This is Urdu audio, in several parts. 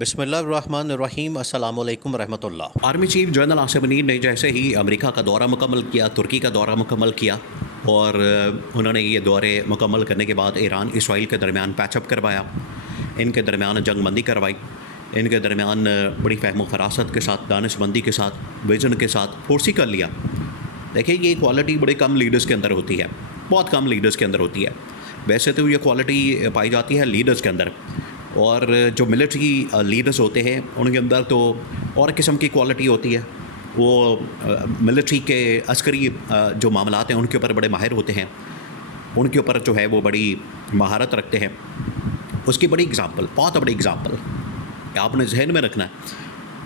بسم اللہ الرحمن الرحیم، السلام علیکم ورحمۃ اللہ۔ Army chief general Asif Munir نے جیسے ہی امریکہ کا دورہ مکمل کیا، ترکی کا دورہ مکمل کیا، اور انہوں نے یہ دورے مکمل کرنے کے بعد ایران اسرائیل کے درمیان پیچ اپ کروایا، ان کے درمیان جنگ بندی کروائی، ان کے درمیان بڑی فہم و فراست کے ساتھ، دانش مندی کے ساتھ، ویژن کے ساتھ فورسی کر لیا۔ دیکھیں، یہ کوالٹی بڑے کم لیڈرز کے اندر ہوتی ہے، بہت کم لیڈرز کے اندر ہوتی ہے۔ ویسے تو یہ کوالٹی پائی جاتی ہے لیڈرز کے اندر، اور جو ملٹری لیڈرز ہوتے ہیں ان کے اندر تو اور قسم کی کوالٹی ہوتی ہے۔ وہ ملٹری کے عسکری جو معاملات ہیں ان کے اوپر بڑے ماہر ہوتے ہیں، ان کے اوپر جو ہے وہ بڑی مہارت رکھتے ہیں۔ اس کی بڑی اگزامپل، بہت بڑی اگزامپل آپ نے ذہن میں رکھنا ہے۔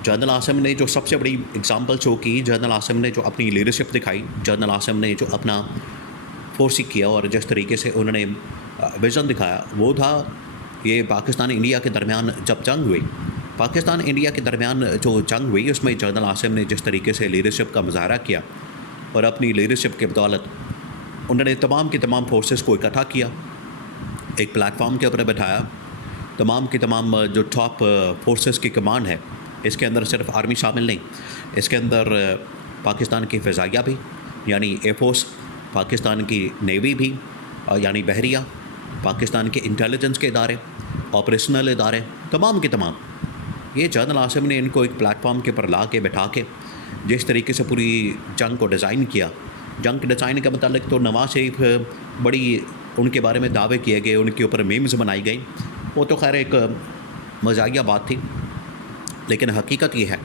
جنرل آصف نے جو سب سے بڑی اگزامپل شو کی، جنرل آصف نے جو اپنی لیڈرشپ دکھائی، جنرل آصف نے جو اپنا فورسی کیا اور جس طریقے سے انہوں نے ویژن دکھایا، وہ تھا یہ پاکستان انڈیا کے درمیان جب جنگ ہوئی، پاکستان انڈیا کے درمیان جو جنگ ہوئی، اس میں جنرل آصف نے جس طریقے سے لیڈرشپ کا مظاہرہ کیا اور اپنی لیڈرشپ کے بدولت انہوں نے تمام کی تمام فورسز کو اکٹھا کیا، ایک پلیٹ فارم کے اوپر بٹھایا۔ تمام کی تمام جو ٹاپ فورسز کی کمانڈ ہے، اس کے اندر صرف آرمی شامل نہیں، اس کے اندر پاکستان کی فضائیہ بھی یعنی ایئر فورس، پاکستان کی نیوی بھی یعنی بحریہ، پاکستان کے انٹیلیجنس کے ادارے، آپریشنل ادارے، تمام کے تمام۔ یہ جنرل آصف نے ان کو ایک پلیٹ فارم کے اوپر لا کے بٹھا کے جس طریقے سے پوری جنگ کو ڈیزائن کیا، جنگ کے ڈیزائن کے متعلق تو نواز شریف بڑی ان کے بارے میں دعوے کیے گئے، ان کے اوپر میمز بنائی گئی، وہ تو خیر ایک مزاحیہ بات تھی، لیکن حقیقت یہ ہے،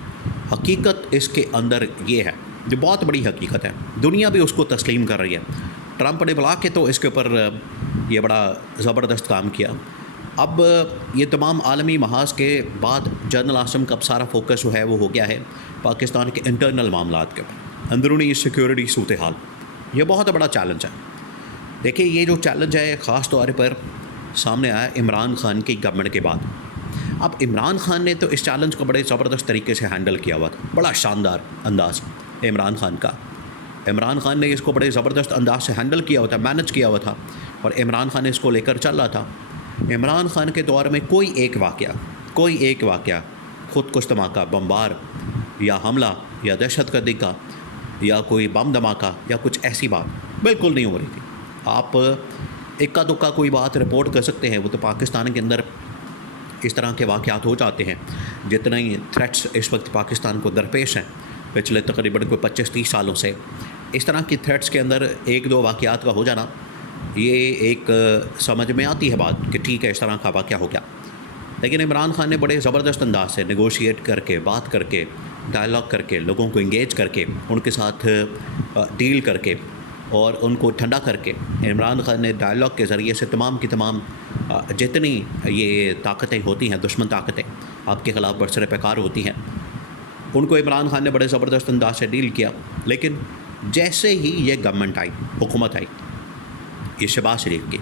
حقیقت اس کے اندر یہ ہے جو بہت بڑی حقیقت ہے، دنیا بھی اس کو تسلیم کر رہی ہے۔ ٹرمپ نے بلا کے تو اس کے اوپر یہ بڑا زبردست کام کیا۔ اب یہ تمام عالمی محاذ کے بعد جنرل آصف کا اب سارا فوکس جو ہے وہ ہو گیا ہے پاکستان کے انٹرنل معاملات کے اوپر، اندرونی سیکیورٹی صورتحال۔ یہ بہت بڑا چیلنج ہے۔ دیکھیں، یہ جو چیلنج ہے خاص طور پر سامنے آیا عمران خان کی گورنمنٹ کے بعد۔ اب عمران خان نے تو اس چیلنج کو بڑے زبردست طریقے سے ہینڈل کیا ہوا تھا، بڑا شاندار انداز عمران خان کا۔ عمران خان نے اس کو بڑے زبردست انداز سے ہینڈل کیا ہوا تھا، مینج کیا ہوا تھا، اور عمران خان نے اس کو لے کر چل رہا تھا۔ عمران خان کے دور میں کوئی ایک واقعہ خود کش دھماکہ، بمبار یا حملہ یا دہشت گردی کا یا کوئی بم دھماکہ یا کچھ ایسی بات بالکل نہیں ہو رہی تھی۔ آپ اکا دکا کوئی بات رپورٹ کر سکتے ہیں، وہ تو پاکستان کے اندر اس طرح کے واقعات ہو جاتے ہیں۔ جتنے ہی تھریٹس اس وقت پاکستان کو درپیش ہیں پچھلے تقریباً کوئی 25-30 سالوں سے، اس طرح کی تھریٹس کے اندر ایک دو واقعات کا ہو جانا، یہ ایک سمجھ میں آتی ہے بات کہ ٹھیک ہے اس طرح کا واقعہ ہو گیا۔ لیکن عمران خان نے بڑے زبردست انداز سے نیگوشیٹ کر کے، بات کر کے، ڈائلاگ کر کے، لوگوں کو انگیج کر کے، ان کے ساتھ ڈیل کر کے اور ان کو ٹھنڈا کر کے، عمران خان نے ڈائلاگ کے ذریعے سے تمام کی تمام جتنی یہ طاقتیں ہوتی ہیں، دشمن طاقتیں آپ کے خلاف برسر پیکار ہوتی ہیں، ان کو عمران خان نے بڑے زبردست انداز سے ڈیل کیا۔ لیکن جیسے ہی یہ گورنمنٹ آئی، حکومت آئی، یہ شہباز شریف کی،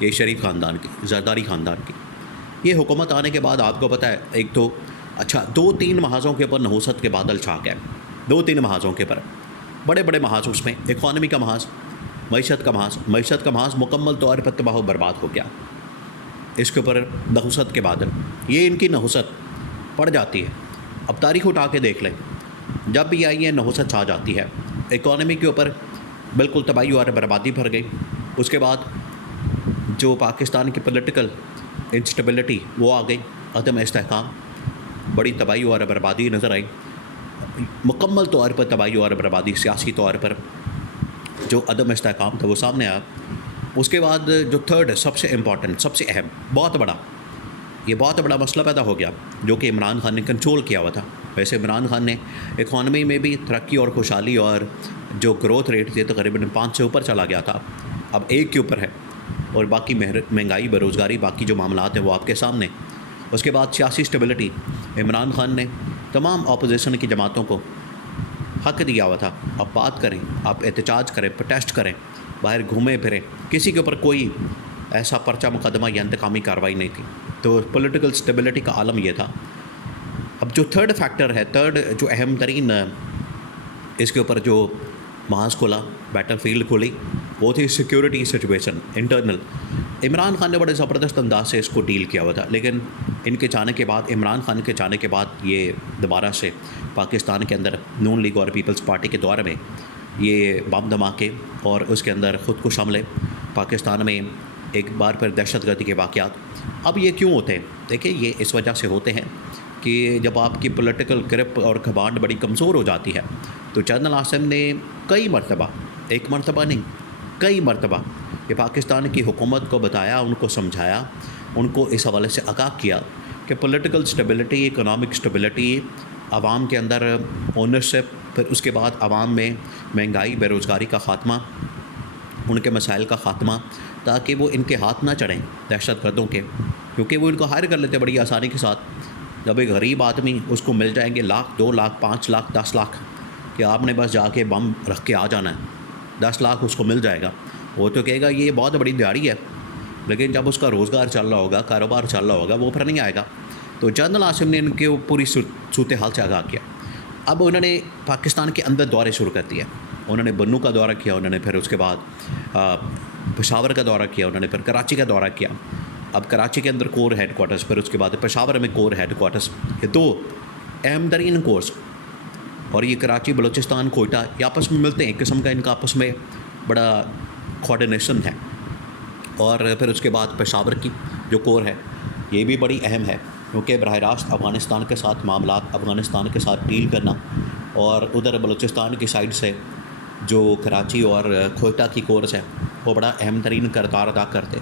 یہ شریف خاندان کی، زرداری خاندان کی، یہ حکومت آنے کے بعد آپ کو پتہ ہے ایک تو 2-3 محاذوں کے اوپر نحوست کے بادل چھا گئے، 2-3 محاذوں کے اوپر، بڑے بڑے محاذ، اس میں اکانومی کا محاذ، معیشت کا محاذ مکمل طور پر تباہ و برباد ہو گیا۔ اس کے اوپر نحوست کے بادل، یہ ان کی نحوست پڑ جاتی ہے۔ اب تاریخ اٹھا کے دیکھ لیں، جب بھی آئی ہے نحوست چھا جاتی ہے۔ اکانومی کے اوپر بالکل تباہی اور بربادی بھر گئی۔ اس کے بعد جو پاکستان کی پولیٹیکل انسٹیبلٹی وہ آ گئی، عدم استحکام، بڑی تباہی اور بربادی نظر آئی، مکمل طور پر تباہی اور بربادی، سیاسی طور پر جو عدم استحکام تھا وہ سامنے آیا۔ اس کے بعد جو تھرڈ سب سے امپورٹنٹ، سب سے اہم، بہت بڑا مسئلہ پیدا ہو گیا جو کہ عمران خان نے کنٹرول کیا ہوا تھا۔ ویسے عمران خان نے اکانومی میں بھی ترقی اور خوشحالی اور جو گروتھ ریٹ تھے تقریباً 5 سے اوپر چلا گیا تھا، اب 1 کے اوپر ہے، اور باقی مہنگائی، بےروزگاری، باقی جو معاملات ہیں وہ آپ کے سامنے۔ اس کے بعد سیاسی اسٹیبلٹی، عمران خان نے تمام اپوزیشن کی جماعتوں کو حق دیا ہوا تھا، آپ بات کریں، آپ احتجاج کریں، پروٹیسٹ کریں، باہر گھومیں پھریں، کسی کے اوپر کوئی ایسا پرچہ مقدمہ یا انتقامی کارروائی نہیں تھی۔ تو پولیٹیکل اسٹیبلٹی کا عالم یہ تھا۔ اب جو تھرڈ فیکٹر ہے، تھرڈ جو اہم ترین اس کے اوپر جو محاذ کھولا، بیٹل فیلڈ کھولی، وہ تھی security situation internal. Imran Khan نے بڑے زبردست انداز سے اس کو ڈیل کیا ہوا تھا، لیکن ان کے جانے کے بعد، عمران خان کے جانے کے بعد، یہ دوبارہ سے پاکستان کے اندر نون لیگ اور پیپلز پارٹی کے دور میں یہ بم دھماکے اور اس کے اندر خود کش حملے، پاکستان میں ایک بار پھر دہشت گردی کے واقعات۔ اب یہ کیوں ہوتے ہیں؟ دیکھیں، یہ اس وجہ سے ہوتے ہیں کہ جب آپ کی پولیٹیکل گرپ اور گھمانڈ بڑی کمزور ہو جاتی ہے تو جنرل عاصم نے کئی مرتبہ، ایک مرتبہ نہیں، کئی مرتبہ یہ پاکستان کی حکومت کو بتایا، ان کو سمجھایا، ان کو اس حوالے سے آگاہ کیا کہ پولیٹیکل سٹیبلٹی، اکنامک سٹیبلٹی، عوام کے اندر اونرشپ، پھر اس کے بعد عوام میں مہنگائی، بے روزگاری کا خاتمہ، ان کے مسائل کا خاتمہ، تاکہ وہ ان کے ہاتھ نہ چڑھیں دہشت گردوں کے، کیونکہ وہ ان کو ہائر کر لیتے بڑی آسانی کے ساتھ۔ جب ایک غریب آدمی، اس کو مل جائیں گے 1 لاکھ، 2 لاکھ، 5 لاکھ، 10 لاکھ، کہ آپ نے بس جا کے بم رکھ کے آ جانا ہے، 10 لاکھ اس کو مل جائے گا، وہ تو کہے گا یہ بہت بڑی دیہڑی ہے، لیکن جب اس کا روزگار چل رہا ہوگا، کاروبار چل رہا ہوگا، وہ پھر نہیں آئے گا۔ تو جنرل عاصم نے ان کے پوری صورتحال سے آگاہ کیا۔ اب انہوں نے پاکستان کے اندر دورے شروع کر دیا، انہوں نے بنو کا دورہ کیا، انہوں نے پھر اس کے بعد پشاور کا دورہ کیا، انہوں نے پھر کراچی کا دورہ کیا۔ اب کراچی کے اندر کور ہیڈ کوارٹرز، پھر اس کے بعد پشاور میں کور ہیڈ کوارٹرز، یہ 2 اہم ترین کورس، اور یہ کراچی، بلوچستان، کوئٹہ، یہ آپس میں ملتے ہیں، ایک قسم کا ان کا آپس میں بڑا کوآرڈینیشن ہے۔ اور پھر اس کے بعد پشاور کی جو کور ہے یہ بھی بڑی اہم ہے، کیونکہ براہ راست افغانستان کے ساتھ معاملات، افغانستان کے ساتھ ڈیل کرنا، اور ادھر بلوچستان کی سائڈ سے جو کراچی اور کوئٹہ کی کورس ہے وہ بڑا اہم ترین کردار ادا کرتے۔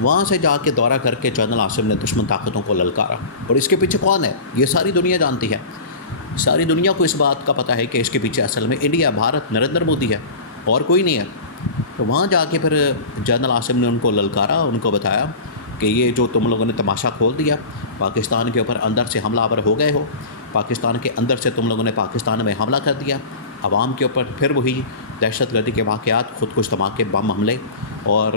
وہاں سے جا کے دورہ کر کے جنرل عاصم نے دشمن طاقتوں کو للکارا، اور اس کے پیچھے کون ہے یہ ساری دنیا جانتی ہے، ساری دنیا کو اس بات کا پتہ ہے کہ اس کے پیچھے اصل میں انڈیا، بھارت، نریندر مودی ہے، اور کوئی نہیں ہے۔ تو وہاں جا کے پھر جنرل عاصم نے ان کو للکارا، ان کو بتایا کہ یہ جو تم لوگوں نے تماشا کھول دیا، پاکستان کے اوپر اندر سے حملہ آور ہو گئے ہو، پاکستان کے اندر سے تم لوگوں نے پاکستان میں حملہ کر دیا، عوام کے اوپر پھر وہی دہشت گردی کے واقعات، خود کش دھماکے، بم حملے، اور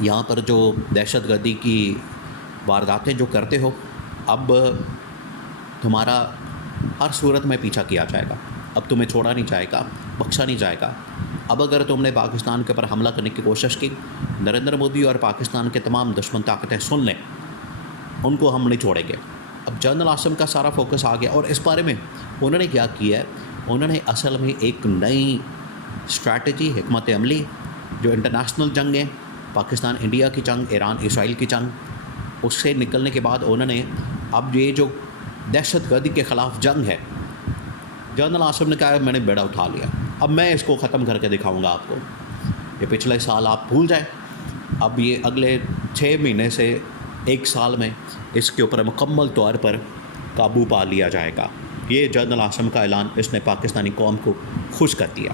یہاں پر جو دہشت گردی کی وارداتیں جو کرتے ہو، اب تمہارا ہر صورت میں پیچھا کیا جائے گا، اب تمہیں چھوڑا نہیں جائے گا، بخشا نہیں جائے گا۔ اب اگر تم نے پاکستان کے اوپر حملہ کرنے کی کوشش کی، نریندر مودی اور پاکستان کے تمام دشمن طاقتیں سن لیں، ان کو ہم نہیں چھوڑیں گے۔ اب جنرل عاصم کا سارا فوکس آ گیا، اور اس بارے میں انہوں نے کیا کیا ہے، انہوں نے اصل میں ایک نئی اسٹریٹجی، حکمت عملی، جو انٹرنیشنل جنگ ہے، پاکستان انڈیا کی جنگ، ایران اسرائیل کی جنگ، اس سے نکلنے کے بعد انہوں نے اب یہ جو دہشت گردی کے خلاف جنگ ہے، جنرل عاصم نے کہا میں نے بیڑا اٹھا لیا، اب میں اس کو ختم کر کے دکھاؤں گا آپ کو۔ یہ پچھلے سال آپ بھول جائیں، اب یہ اگلے 6 مہینے سے 1 سال میں اس کے اوپر مکمل طور پر قابو پا لیا جائے گا۔ یہ جنرل عاصم کا اعلان، اس نے پاکستانی قوم کو خوش کر دیا۔